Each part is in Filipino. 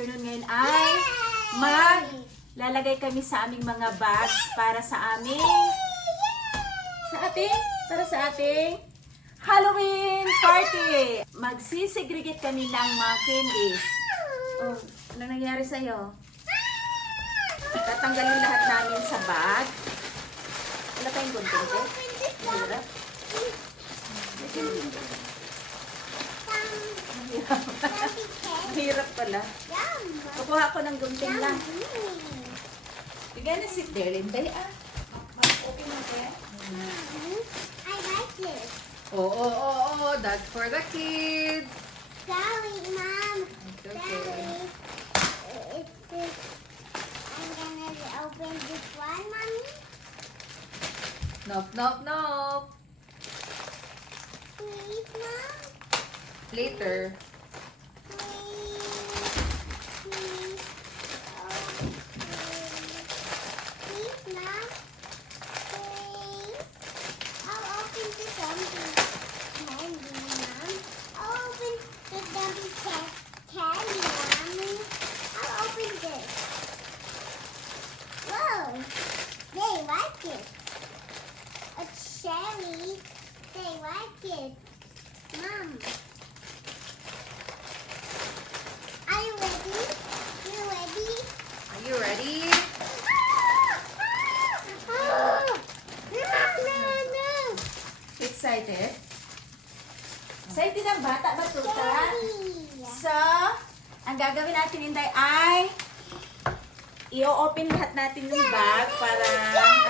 afternoon ngayon ay maglalagay kami sa aming mga bags para sa ating Halloween party. Magsisegregate kami ng mga candies. Oh, ano nangyari sa'yo? Tatanggalin lahat namin sa bag. Wala tayong gunting ko? Mahirap. Mahirap pala. Kukuha ko ng gunting lang. You're gonna sit there, Linday. Okay mo, kaya? I like this. Oh, that's for the kids. Sorry, Mom. It's okay. Sorry. It's this. I'm gonna open this one, Mommy. Nope. Please, Mom. Later. Please. Okay. Please, Mom. Please. I'll open the zombie candy, Mom. I'll open the zombie candy, Mommy. I'll open this. Whoa. They like it. A cherry. They like it. Mom. Are you ready? You ready? Are you ready? No. Excited? Excited ang bata ba, Tuta? Cherry. So, ang gagawin natin, Inday, ay i-open lahat natin yung bag para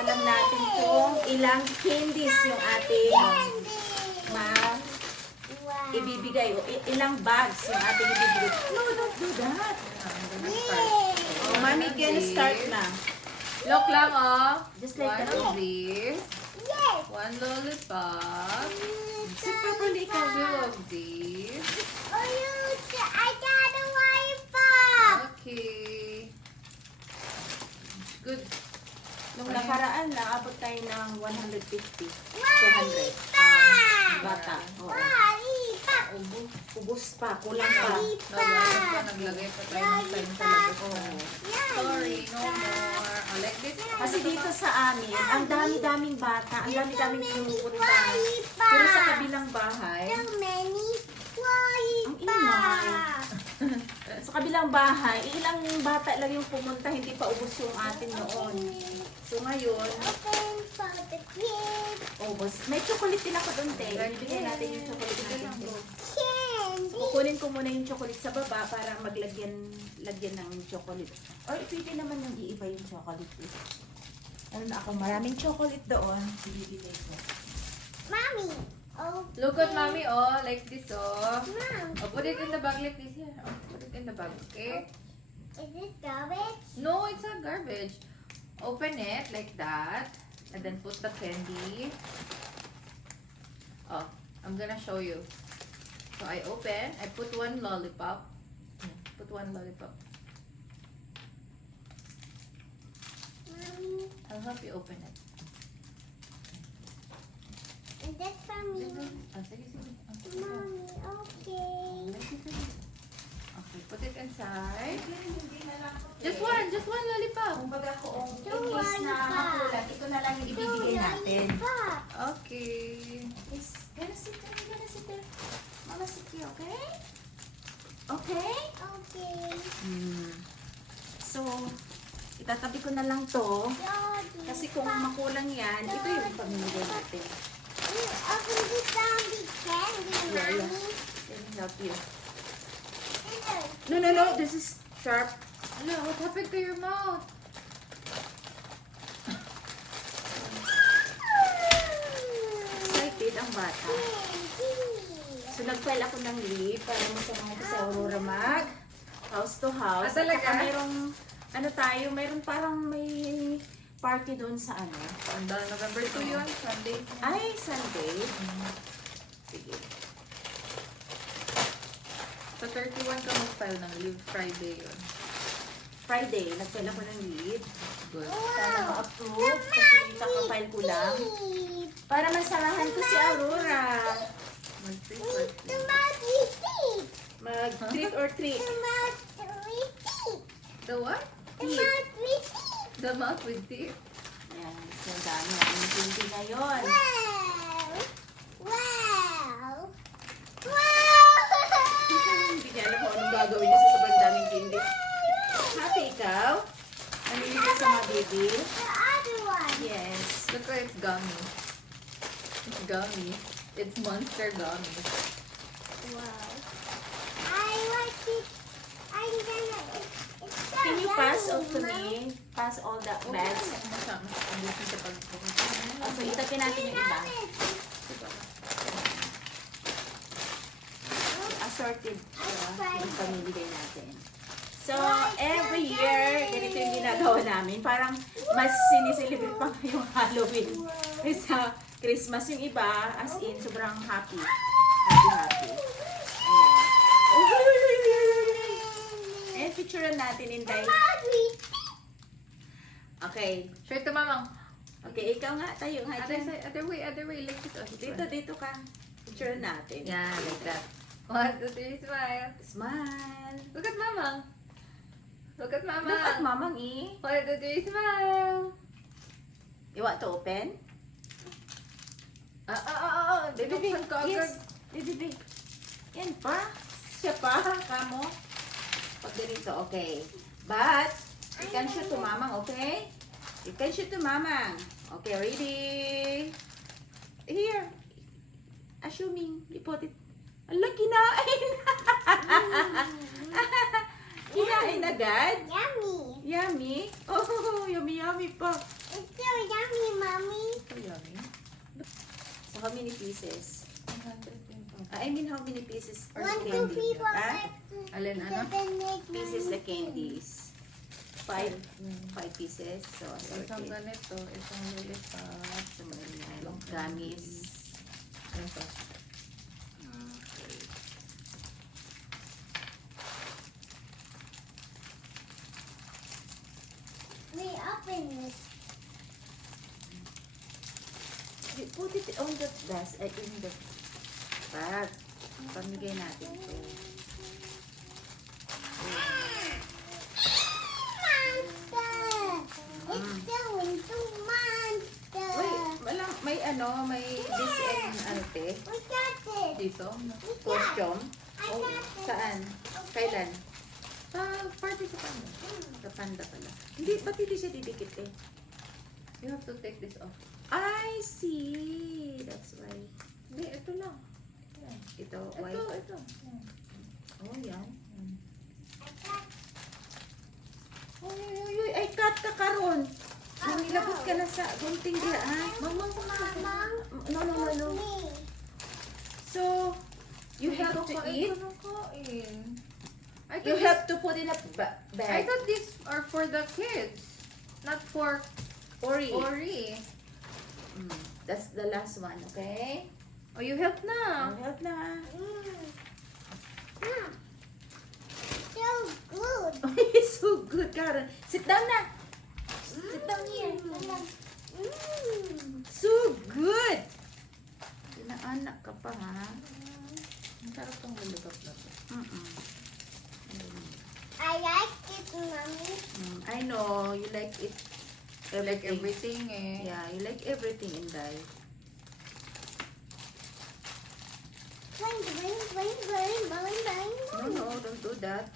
alam natin kung ilang candies yung ating ibibigay o ilang bags yung ating ibibigay. No, don't do that. I'm gonna start. Oh, Mommy can start na. Look lang, oh. Just like One that. of these. Yes. One lollipop. Sit properly, ikaw. Two of these. Oh, I got a lollipop. Okay. Good. Nung nakaraan, naabot tayo ng 150. 200. Lollipop. Bata. Oo. Lollipop. Ubus pa, kulang pa. Lollipop. Naglagay pa tayo ng time sa labas. Sorry, no more. I like this. Kasi dito sa amin, ang dami-daming bata, ang dami-daming pinupunta. Lollipop. Pero sa kabilang bahay, So many Ang lollipop. sa kabilang bahay, ilang bata lang yung pumunta, hindi pa ubos yung atin noon. So ngayon, Open for the kids. ubos. May chocolate din ako doon, te. Ibigay natin yung chocolate natin. Te. Candy. Kukunin ko muna yung chocolate sa baba para lagyan ng chocolate. Or pwede naman yung iiba yung chocolate. Eh. Ano na ako, maraming chocolate doon. Ibibigay ko. Mommy. Oh. Look at mommy, oh. Like this, oh. Mom. Oh, put it in the bag like this here. Oh, put it in the bag, okay? Is this garbage? No, it's not garbage. Open it like that. And then put the candy. Oh, I'm gonna show you. So I open. I put one lollipop. Put one lollipop. Mommy. I'll help you open it. Is this for me? Oh, sige, sige. Oh, sige. Mommy, okay. Okay, put it inside. Just one lollipop. Kumbaga ko, in Two case na lollipop. makulat, ito na lang yung ibibigay natin. Lollipop. Okay. Yes, gonna sit there. Mama, sit here, okay? Okay? Okay. So, itatabi ko na lang to. Kasi kung makulang yan, ito yung pamimigay natin. You open the zombie candy, Yeah. Mommy. Let me help you. Hello. No, this is sharp. Hello, what happened to your mouth? Excited ang bata. So, nag-file ako ng leave para masamahan ko sa Aurora mag house to house. Ah, talaga? At saka mayroong parang may party doon sa ano. November 2 yun, Sunday. Ay, Sunday. Sige. Sa 31 ka mag-file ng leave, Friday yun. Friday, nag-file ako ng leave. Good. Sana ma-approve kasi kakapile ko lang. Para masamahan ko si Aurora. Mag-treat or treat. Tomato seed. Mag-trick or treat. Tomato The what? The Teeth. mouth with teeth. The mouth with teeth. Ayan. So, dami natin candy ngayon. Wow! Wow! Wow! Hindi niya alam kung anong gagawin niya sa sobrang daming candy. Happy ikaw? Namili ka sa mga baby? The other one. Yes. Look where it's gummy. It's gummy. It's monster gummy. Wow. I like it. I'm gonna. It's so Can you pass yummy, off to Mom. me? Pass all the bags. Masama sa busin sa pagbukas. So, itapin natin yung iba. Assorted yung pamimigay natin. So, every year, ganito yung ginagawa namin. Parang mas siniselebrate pa yung Halloween kaysa Christmas. Yung iba, as in, sobrang happy. Happy. Ayan. And picturean natin, Inday. Okay. Show it to mamang. Okay, ikaw nga. Tayo nga Other dyan. side, other way. Like this. Oh, this Dito, one. dito ka. Picturean natin. Yeah, like that. 1, 2, 3, smile. Smile. Look at mamang. Look at mamang. Look at mamang eh. 1, 2, 3, smile. You want to open? Baby, Baby, ka yes. agad. Baby. Yan pa. Siya pa. Kamo. Pag ganito, okay. But, you can shoot to mamang, okay? You can shoot to mamang. Okay, ready? Here. Assuming you put it. Ala, kinain. Kinain agad. Yummy. Yummy. Oh, yummy pa. It's so yummy, Mommy. So yummy. So, how many pieces? 100 I mean, how many pieces are 1, 2, candy? 3, 4, Ah? 5, 6, Alin, ano? 7, 8, 9, Pieces the candies. 5 5 pieces. So, Isang assorted. ganito, isang lollipop. So, mga gummies. Ito. Okay. We open it. You put it on the desk, in the bag. Pamigay natin ito. Monster! It's going to monster! Wait, may may this and ano te? We got it! Dito? We got Costume? I Oh, got it! saan? Kailan? Sa party sa panda. Sa panda pala. Hindi, ba't hindi siya didikit eh? You have to take this off. I see. That's why. Hindi, ito lang. Yan. Ito, Ito, white. ito. Yan. Oh, yan. I got Uy, ay, cut ka karon. Nangilabot ka na sa gunting diha, ha? Mamang! No. Me! So, you have to eat. You have to put in a I bag. thought these are for the kids, not for Ori. Ori. That's the last one, okay? Oh, you help na. You have na. So good! It's so good, Karen. Sit down na. Sit down here. So good. Pinaanak ka pa, ha? Ang sarap tong lulugap na to. I like it, Mommy. I know, you like it. You like everything eh. Yeah, you like everything in life. Bling, bling, bling, bling, bling, bling. No, don't do that.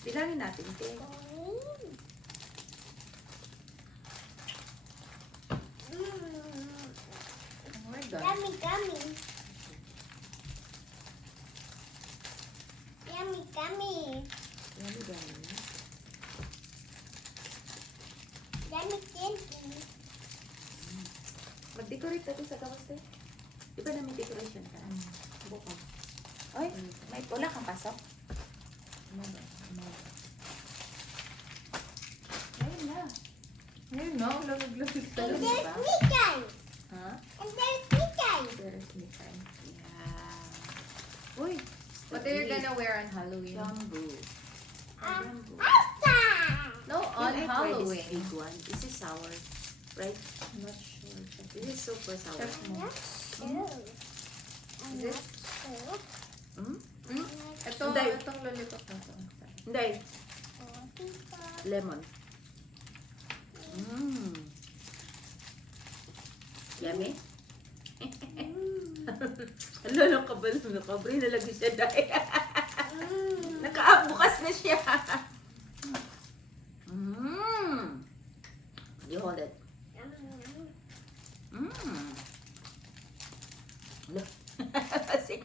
Bilangin natin, te. Oh my God. Yummy, gummy. Yummy, gummy. Yummy, yummy. Yummy candy. Mag-decorate natin sa gawas, te. Di ba na may decoration ka? Buka. Oy, may wala kang pasok. Ayun na. Ngayon na, lamig-lamig And talaga. there's ba? Mickey. Ha? And there's Mickey. There's me time. Yeah. Uy, What are you gonna wear on Halloween? Jumbo. Jumbo. Elsa. No, on Can I try Halloween. This big one. This is sour, right? I'm not sure. This is super sour. Check mo. Oh. Is it? Hmm? Hmm? Ito, Hindi. itong lollipop na to. Hindi. Lollipop. Lemon. Mmm. Yummy? Ala, nakabri na lagi siya dahil. Nakabukas na siya. Mmm. You hold it. Mmm. Look. Kasi.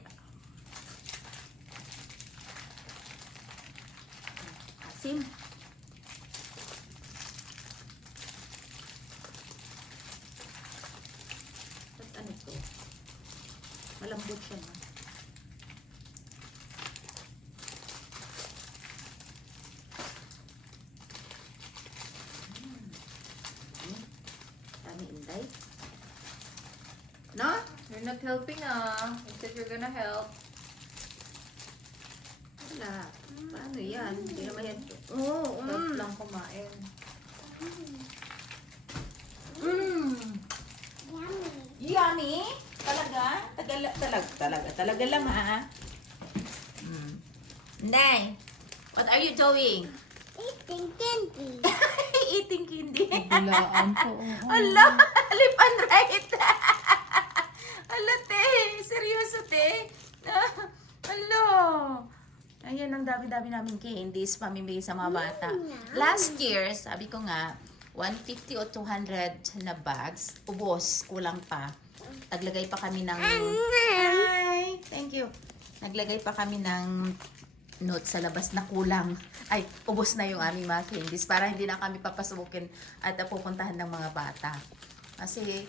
Asim. At ano to? Malambot siya na. Dami inday. No? You're not helping You said you're gonna help. Wala. Paano yan? Hindi naman yan. Oo. Help lang kumain. Mmm. Yummy. Yummy? Talaga? Talaga lang ha? Nay, what are you doing? Eating candy. Eating candy. Bulaan po. Ala, lip and right. Ala, te. Seryoso, te. Ala. Ayan, ang dami-dami namin candies pamimigay sa mga bata. Last year, sabi ko nga, 150 o 200 na bags. Ubos, kulang pa. Naglagay pa kami ng... Hi! Thank you. Naglagay pa kami ng note sa labas na kulang. Ay, ubos na yung aming mga candies para hindi na kami papasukin at pupuntahan ng mga bata. Kasi,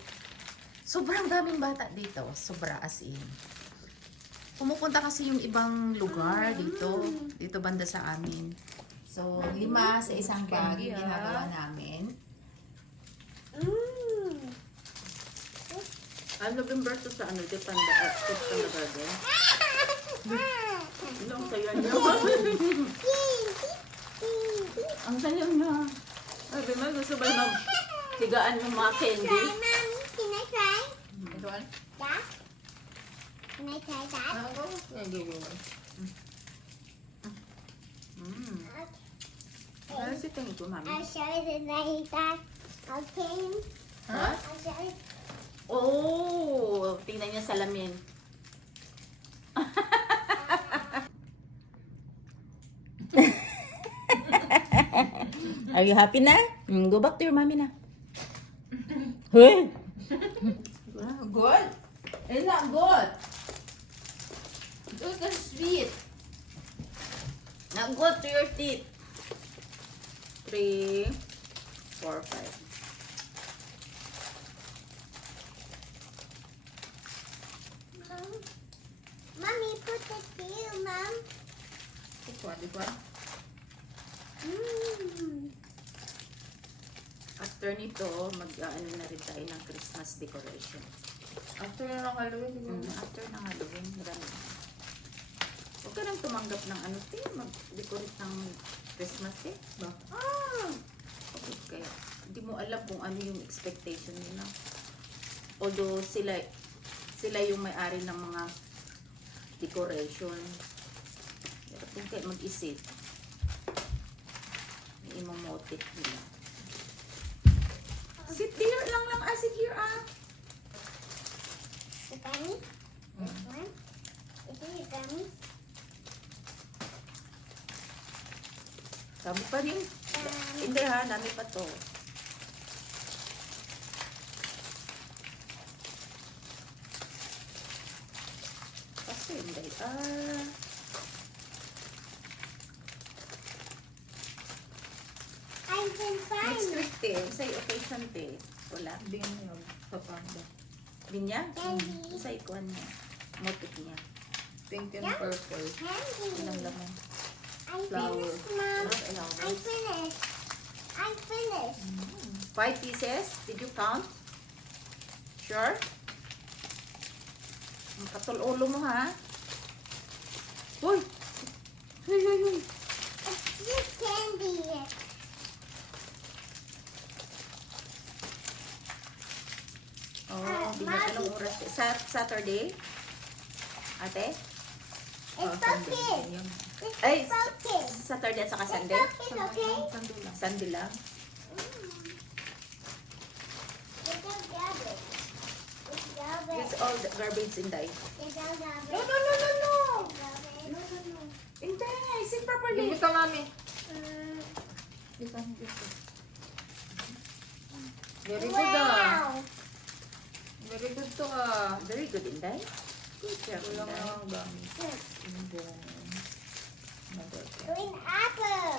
sobrang daming bata dito. Sobra as in. Pumupunta kasi yung ibang lugar dito. Dito banda sa amin. So, 5 sa isang bag yung ginagawa namin. November to sa ano, depende at kindergarten. Ilang saya niya. Ang saya niya. Sabi mo, gusto ba magtigaan yung mga candy? Try, Mommy. Can I try? This one? That? Can I try that? Go. Yeah, go. Mm. Okay. Ano si tingin ko, mami? I'll show you the like that. Okay. Ha? I'll show you. Oh! Tingnan niya salamin. Are you happy na? Go back to your mommy na. Hey! Good? It's not good. Those are sweet. Not good to your teeth. 3, 4, 5. Mom. Mommy, put it to you, Mom. This one. Mmm. After nito, mag-ano na rin tayo ng Christmas decoration. After na ng Halloween, siguro. After ng Halloween, marami na. Huwag ka nang tumanggap ng ano, te, mag-decorate ng Christmas, te. Ba? Okay, kaya hindi mo alam kung ano yung expectation nila. Although sila yung may-ari ng mga decoration. Pero kung kayo mag-isip, may imong motive nila. Sit here lang. Sit here, The gummy? This one? Is it a gummy? Sabi pa rin. Hindi ha, dami pa to. Kasi hindi. I can Next find week, te. Sa occasion, te. Wala. Bigyan mo yun. Papanda. Linya? Candy. Sa ikuan niya. Motif niya. Pink and Yeah. purple. Ilang candy. laman. I Flower. finished, Mom. Ilang I finished. I finished. 5 pieces? Did you count? Sure? Ang katululo mo, ha? Uy! Uy! It's just candy. Oh, binag anong oras? Saturday? Ate? It's for kids. Yun. It's Ay, for kids. Saturday at saka It's Sunday? for kids, okay? Sando lang. Sunday lang? It's all garbage. It's garbage. It's all the garbage in die. It's all garbage. No, no, no, no, no! Garbage. No, no, no. In die! Sit properly. Give ka, mami. Mm, Give ka, give ka. Very good ah. Wow. Very good to ah. Very good, Inday. Good job, Kulang Inday. lang ang gamit. And then, another one. Green apple.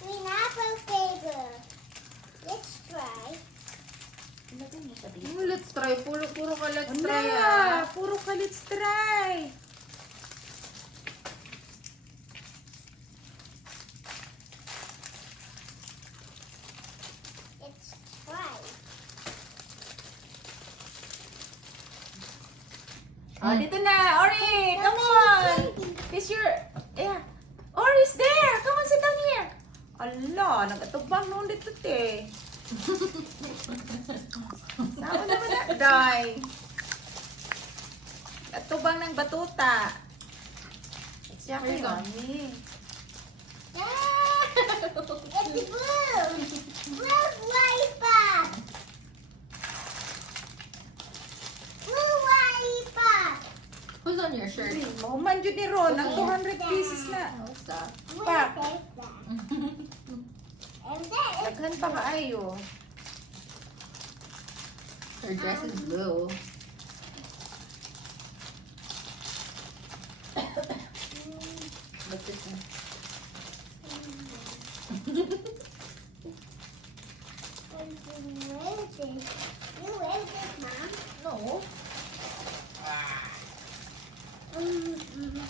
Green apple flavor. Let's try. Ilagay mo sa dito. Let's try. Puro ka let's Wala! try ah. Puro ka, let's try! Let's try. Oh, dito na! Ori! Come on! Is your... Yeah. Ori's there! Come on, sit down here! Ala, nagatubang noon dito, te. Saan naman na, Day? Atubang ng batuta. Siya Here you kayo, go. mami. Ah! It's blue. Blue lollipop. Blue lollipop. Who's on your shirt? Mahuman dyan ni Ron. Ang 200 pieces na. What's that? What Pa. is that? And then Daghan pa kaayo. Her dress is blue. What's this one? where is this? You wear this, Mom? No. Mm-hmm.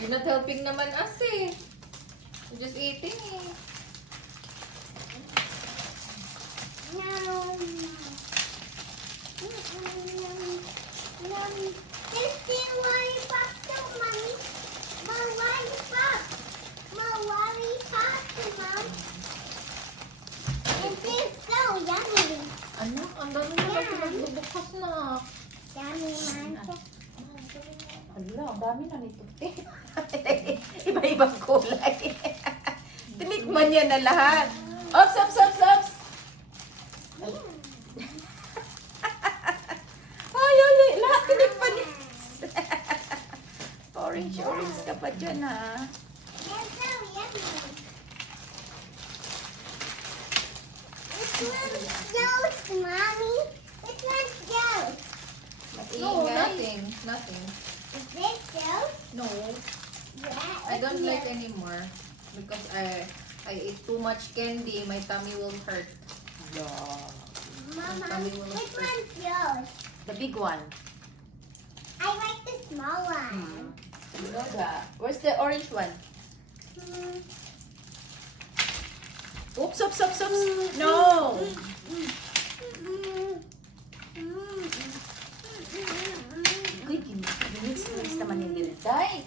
You're not helping naman us eh. You're just eating eh. No. There's still lollipop too, Mommy. More lollipop. More lollipop too, Mom. And this so yummy. Ano? Ang dami na kasi nagbubukas na. Yummy, Mom. Ala, ang dami na nito. Iba-ibang kulay. Tinikman niya na lahat. Ops, ops, ops, ops! Ay, ay, ay, lahat tinikman niya. Orange, orange ka pa dyan, ha? They're so yummy. Which one's yours, Mommy? Which one's yours? No, Maingay. nothing. Nothing. Is this yours? No. Yeah, I don't it's like yours. anymore. Because I eat too much candy, my tummy will hurt. Mama, Tummy will which hurt. one's yours? The big one. I like the small one. You know that. Where's the orange one? Hmm. Oops, oops, oops, oops. No! Uy, ginis naman yung gilday.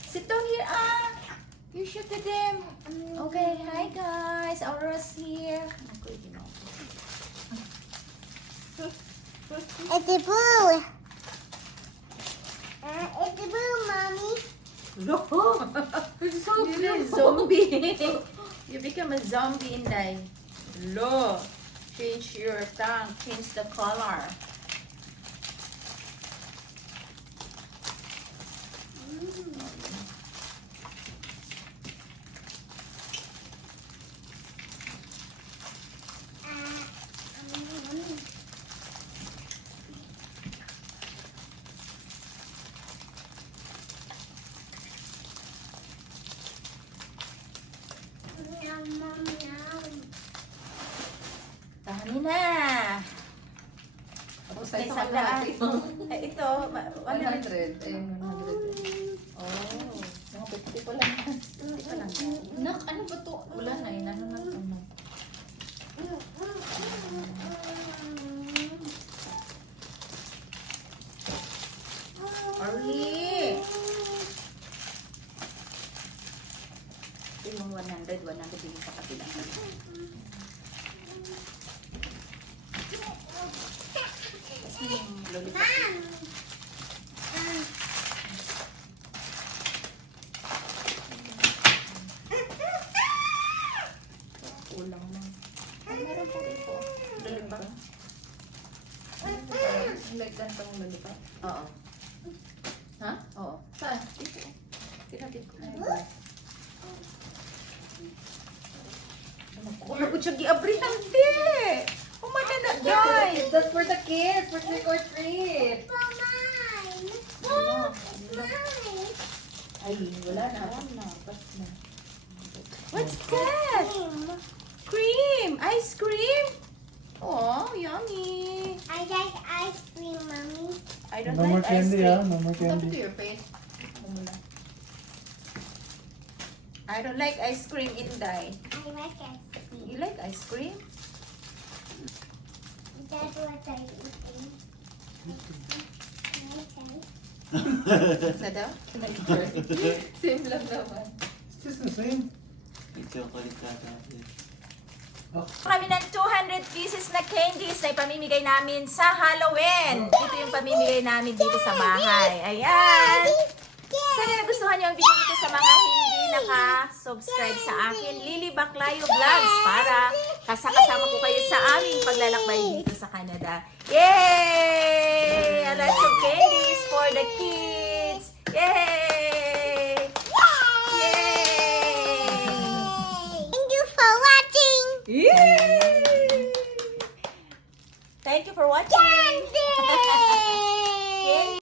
Sit down here, ah. You shoot at them. Okay, hi guys. Aurora's here. Ako, ginawa ko. It's a blue. It's a blue, Mommy. No! It's so You're a zombie. You become a zombie, Inday. Lo! Change your tongue. Change the color. Nom, nom, nom. Dami na. Tapos na isang na daan. natin. Eh, ito, 100. Ayun, 100. Oh, mga 50 pa lang. 50 pa lang. Nak, ano ba to? Wala na eh. Ano na to? Arlie! Ito yung 100 yung sa kabilang. Tapos yung lollipop. Mom. Ay, meron pa rin po. Lollipop? Like gantong lollipop. Oo. Ha? Oo. Saan? Dito. Tinatid ko. Wala ko siya giabrihan, di. Umana na, guys. That's for the kids. For trick or treat. For mine. Mine. Ay, wala na. Pas na. What's that? Cream. Ice cream. Oh, yummy. I like ice cream, mommy. I don't No more like ice candy, cream. ah. No more Come to candy. your face. Muna. I don't like ice cream, Inday. I like ice cream. You like ice cream? That's what I eating. Okay. Sa daw? Same lang naman. It's just the same. Kami ng 200 pieces na candies na ipamimigay namin sa Halloween. Ito yung pamimigay namin dito sa bahay. Ayan. Sana nagustuhan niyo ang video ito sa mga hindi naka-subscribe sa akin, Lily Baclayo Vlogs, para kasama ko kayo sa aming paglalakbay dito sa Canada. Yay! A lots of candies for the kids! Yay! Yay! Thank you for watching. Yay! Thank you for watching! Candy!